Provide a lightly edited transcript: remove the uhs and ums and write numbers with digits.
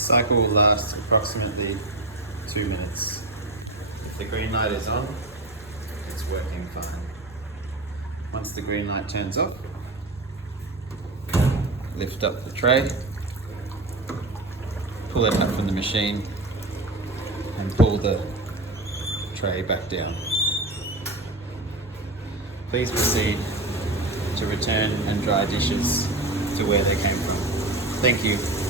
cycle will last approximately 2 minutes. If the green light is on, it's working fine. Once the green light turns off, lift up the tray, pull it up from the machine and pull the tray back down. Please proceed to return and dry dishes to where they came from. Thank you.